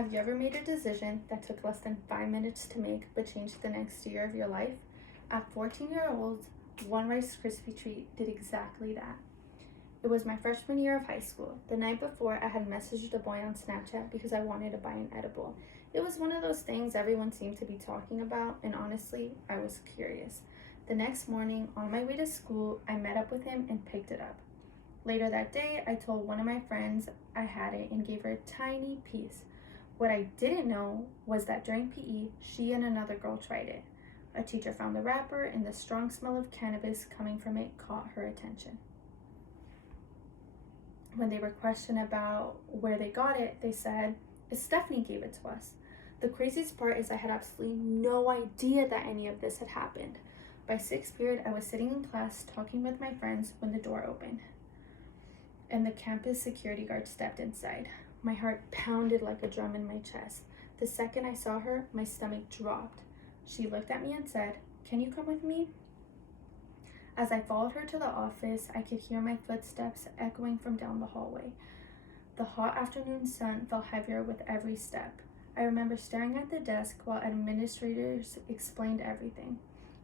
Have you ever made a decision that took less than 5 minutes to make but changed the next year of your life? At 14-year-old, one Rice Krispie treat did exactly that. It was my freshman year of high school. The night before, I had messaged a boy on Snapchat because I wanted to buy an edible. It was one of those things everyone seemed to be talking about, and honestly, I was curious. The next morning, on my way to school, I met up with him and picked it up. Later that day, I told one of my friends I had it and gave her a tiny piece. What I didn't know was that during PE, she and another girl tried it. A teacher found the wrapper, and the strong smell of cannabis coming from it caught her attention. When they were questioned about where they got it, they said, Stephanie gave it to us. The craziest part is I had absolutely no idea that any of this had happened. By sixth period, I was sitting in class talking with my friends when the door opened, and the campus security guard stepped inside. My heart pounded like a drum in my chest. The second I saw her, my stomach dropped. She looked at me and said, "Can you come with me?" As I followed her to the office, I could hear my footsteps echoing from down the hallway. The hot afternoon sun felt heavier with every step. I remember staring at the desk while administrators explained everything.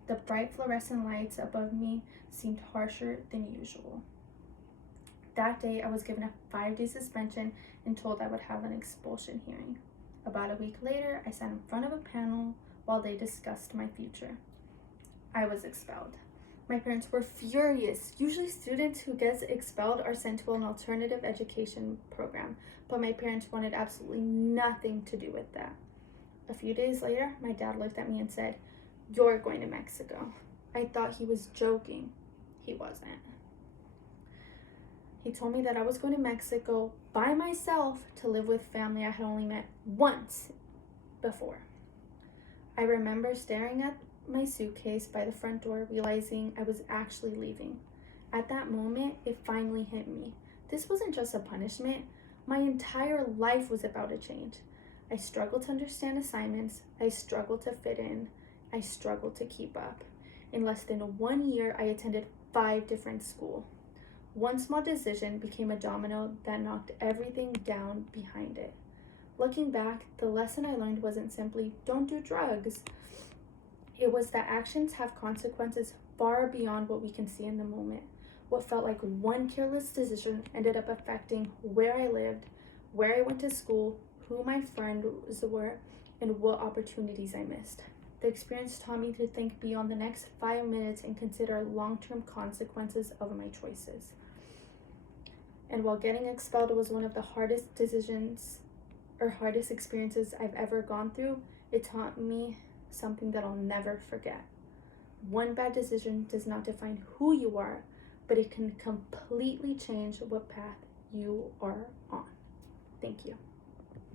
The bright fluorescent lights above me seemed harsher than usual. That day, I was given a 5-day suspension and told I would have an expulsion hearing. About a week later, I sat in front of a panel while they discussed my future. I was expelled. My parents were furious. Usually students who get expelled are sent to an alternative education program, but my parents wanted absolutely nothing to do with that. A few days later, my dad looked at me and said, "You're going to Mexico." I thought he was joking. He wasn't. He told me that I was going to Mexico by myself to live with family I had only met once before. I remember staring at my suitcase by the front door, realizing I was actually leaving. At that moment, it finally hit me. This wasn't just a punishment. My entire life was about to change. I struggled to understand assignments. I struggled to fit in. I struggled to keep up. In less than 1 year, I attended 5 different schools. One small decision became a domino that knocked everything down behind it. Looking back, the lesson I learned wasn't simply, don't do drugs. It was that actions have consequences far beyond what we can see in the moment. What felt like one careless decision ended up affecting where I lived, where I went to school, who my friends were, and what opportunities I missed. The experience taught me to think beyond the next 5 minutes and consider long-term consequences of my choices. And while getting expelled was one of the hardest experiences I've ever gone through, it taught me something that I'll never forget. One bad decision does not define who you are, but it can completely change what path you are on. Thank you.